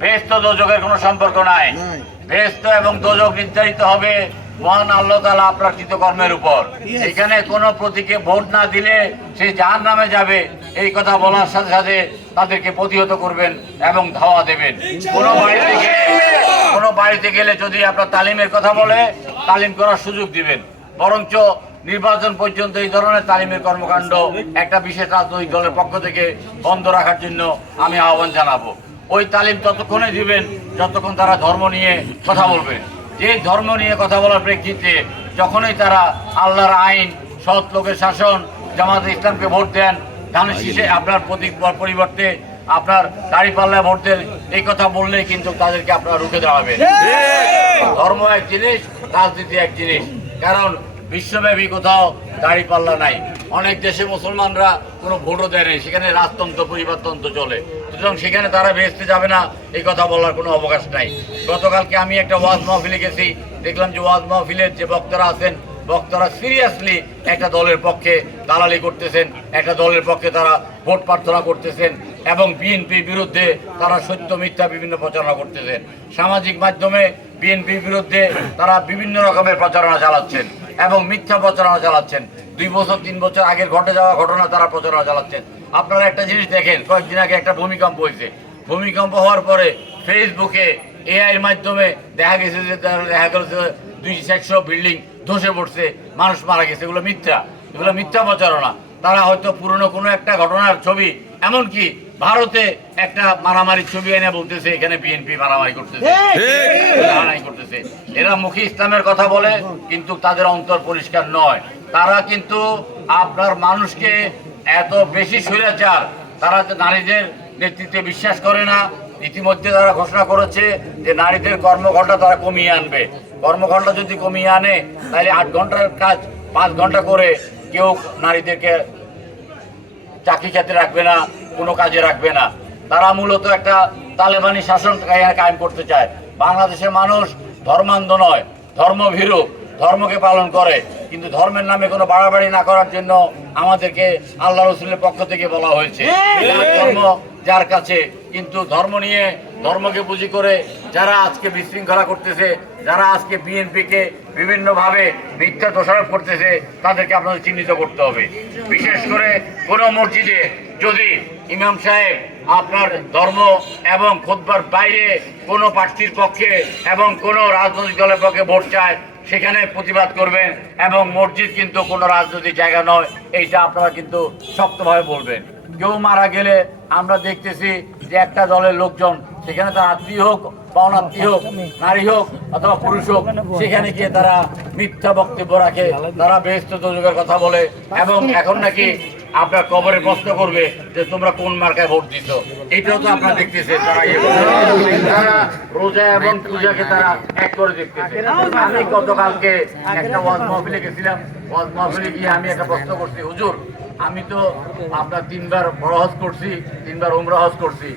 বেহেশত দোজখের কোনো সম্পর্ক নাই। বেহেশত এবং দোজখ নির্ধারিত হবে মহান আল্লাহ তাআলা আপনার কৃতকর্মের উপর। এখানে কোনো প্রতীকে ভোট না দিলে সে জাহান্নামে যাবে, এই কথা বলার সাথে সাথে তাদেরকে প্রতিহত করবেন এবং ধাওয়া দেবেন। কোনো বাড়িতে গেলে যদি আপনার তালিমের কথা বলে তালিম করার সুযোগ দিবেন, বরঞ্চ নির্বাচন পর্যন্ত এই ধরনের তালিমের কর্মকাণ্ড একটা বিশেষ রাজনৈতিক দলের পক্ষ থেকে বন্ধ রাখার জন্য আমি আহ্বান জানাবো। ওই তালিম ততক্ষণে দিবেন যতক্ষণ তারা ধর্ম নিয়ে কথা বলবেন। যে ধর্ম নিয়ে কথা বলার প্রেক্ষিতে যখনই তারা আল্লাহর আইন, সৎ লোকের শাসন, জামাতে ইসলামকে ভোট দেন, ধানের শীষে আপনার পরিবর্তে আপনার দাঁড়িপাল্লায় ভোট দেন, এই কথা বললেই কিন্তু তাদেরকে আপনারা রুখে দাঁড়াবেন। ধর্ম এক জিনিস, রাজনীতি এক জিনিস। কারণ বিশ্বব্যাপী কোথাও দাঁড়িপাল্লা নাই। অনেক দেশে মুসলমানরা কোনো ভোটও দেয় নাই, সেখানে রাজতন্ত্র পরিবারতন্ত্র চলে। সুতরাং সেখানে তারা বেহেশতে যাবে না এই কথা বলার কোনো অবকাশ নাই। গতকালকে আমি একটা ওয়াজ মাহফিলে গেছি, দেখলাম যে ওয়াজ মাহফিলের যে বক্তারা আছেন, বক্তারা সিরিয়াসলি একটা দলের পক্ষে দালালি করতেছেন, একটা দলের পক্ষে তারা ভোট প্রার্থনা করতেছেন এবং বিএনপির বিরুদ্ধে তারা সত্য মিথ্যা বিভিন্ন প্রচারণা করতেছেন। সামাজিক মাধ্যমে বিএনপির বিরুদ্ধে তারা বিভিন্ন রকমের প্রচারণা চালাচ্ছেন এবং মিথ্যা প্রচারণা চালাচ্ছেন। 2 বছর 3 বছর আগের ঘটে যাওয়া ঘটনা তারা প্রচারণা চালাচ্ছেন। আপনারা একটা জিনিস দেখেন, কয়েকদিন আগে একটা ভূমিকম্প হয়েছে। ভূমিকম্প হওয়ার পরে ফেসবুকে এআইয়ের মাধ্যমে দেখা গেছে যে 200 বিল্ডিং ধসে পড়ছে, মানুষ মারা গেছে। এগুলো মিথ্যা প্রচারণা। তারা হয়তো পুরনো কোনো একটা ঘটনার ছবি, এমনকি ভারতে একটা মারামারির ছবি এনে বলতেছে এখানে বিএনপি মারামারি করতেছে। এরা মুখে ইসলামের কথা বলে কিন্তু তাদের অন্তর পরিষ্কার নয়। তারা কিন্তু আপনার মানুষকে এত বেশি স্বৈরাচার, তারা নারীদের নেতৃত্বে বিশ্বাস করে না। ইতিমধ্যে তারা ঘোষণা করেছে যে নারীদের কর্মঘণ্টা তারা কমিয়ে আনবে। কর্মঘণ্টা যদি কমিয়ে আনে তাহলে 8 ঘন্টার কাজ 5 ঘন্টা করে কেউ নারীদেরকে চাকরি ক্ষেত্রে রাখবে না, কোনো কাজে রাখবে না। তারা মূলত একটা তালেবানি শাসন কায়েম করতে চায়। বাংলাদেশের মানুষ ধর্মান্ধ নয়, ধর্মভীরু, ধর্মকে পালন করে। কিন্তু ধর্মের নামে কোনো বাড়াবাড়ি না করার জন্য আমাদেরকে আল্লাহ রসুলের পক্ষ থেকে বলা হয়েছে ধর্ম যার কাছে। কিন্তু ধর্ম নিয়ে ধর্মকে পুঁজি করে যারা আজকে বিশৃঙ্খলা করতেছে, যারা আজকে বিএনপিকে বিভিন্নভাবে মিথ্যা দোষারোপ করতেছে, তাদেরকে আপনাদের চিহ্নিত করতে হবে। বিশেষ করে কোনো মসজিদে যদি ইমাম সাহেব আপনার ধর্ম এবং খুতবার বাইরে কোনো প্রার্থীর পক্ষে এবং কোনো রাজনৈতিক দলের পক্ষে ভোট চায়, সেখানে প্রতিবাদ করবেন। এবং মসজিদ কিন্তু কোনো রাজনৈতিক জায়গা নয়, এইটা আপনারা কিন্তু শক্তভাবে বলবেন। কেউ মারা গেলে আমরা দেখতেছি যে একটা দলের লোকজন, সেখানে তার আত্মীয় হোক বা অনাত্মীয় হোক, নারী হোক অথবা পুরুষ হোক, সেখানে গিয়ে তারা মিথ্যা বক্তব্য রাখে, তারা বেহেশত দোজখের কথা বলে এবং এখন নাকি আপনার কবরে প্রশ্ন করবে যে তোমরা কোন মার্কায় ভোট দিচ্ছ। এটাও তো আপনারা দেখতেছেন। তারা রোজা এবং পূজাকে তারা এক করে দেখতেছে। আমি গতকালকে একটা ওয়াজ মাহফিলে গেছিলাম। ওয়াজ মাহফিলে গিয়ে আমি একটা প্রশ্ন করছি, হুজুর আমি তো আপনার 3 বার বড় হজ করছি, 3 বার উমরা হজ করছি।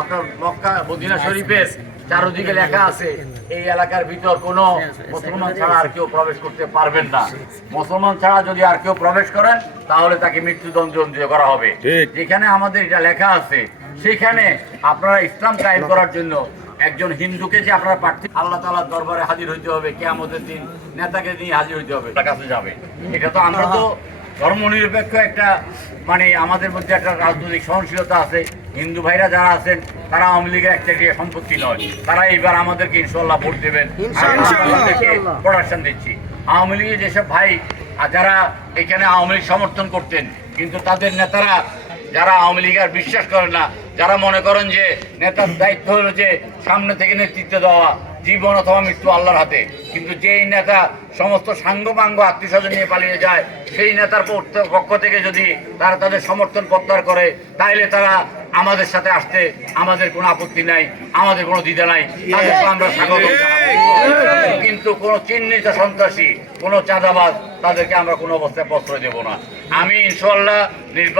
আপনার মক্কা মদিনা শরীফের চারদিকে লেখা আছে এই এলাকার ভিতর কোনো মুসলমান ছাড়া আর কেউ প্রবেশ করতে পারবেন না। মুসলমান ছাড়া যদি আর কেউ প্রবেশ করেন তাহলে তাকে মৃত্যুদণ্ড করা হবে। যেখানে আমাদের এটা লেখা আছে, সেখানে আপনারা ইসলাম কায়েম করার জন্য একজন হিন্দুকে যে আপনারা প্রার্থী আল্লাহ তাআলার দরবারে হাজির হইতে হবে, কিয়ামতের দিন নেতাকে নিয়ে হাজির হইতে হবে, তার কাছে যাবে। এটা তো আমরা তো ধর্মনিরপেক্ষ একটা আমাদের মধ্যে একটা রাজনৈতিক সহনশীলতা আছে। হিন্দু ভাইরা যারা আছেন তারা আওয়ামী লীগের একটা সম্পত্তি নয়, তারা এইবার আমাদেরকে ইনশাল্লাহ ভোট দেবেন। প্রোডাকশন দিচ্ছি আওয়ামী লীগের যেসব ভাই যারা এখানে আওয়ামী লীগ সমর্থন করতেন, কিন্তু তাদের নেতারা যারা আওয়ামী লীগ আর বিশ্বাস করেন না, যারা মনে করেন যে নেতার দায়িত্ব হলো যে সামনে থেকে নেতৃত্ব দেওয়া, জীবন অথবা মৃত্যু আল্লাহর হাতে। কিন্তু যেই নেতা সমস্ত সাঙ্গপাঙ্গ আত্মীয় স্বজন নিয়ে পালিয়ে যায়, সেই নেতার পক্ষ থেকে যদি তারা তাদের সমর্থন প্রত্যাহার করে, তাহলে তারা আমাদের সাথে আসতে আমাদের কোনো আপত্তি নাই, আমাদের কোনো দ্বিধা নাই, তাদেরকে আমরা স্বাগত জানাবো। কিন্তু কোনো চিহ্নিত সন্ত্রাসী, কোনো চাঁদাবাজ, তাদেরকে আমরা কোনো অবস্থায় প্রশ্রয় দেব না। আমি ইনশাআল্লাহ নির্বাচন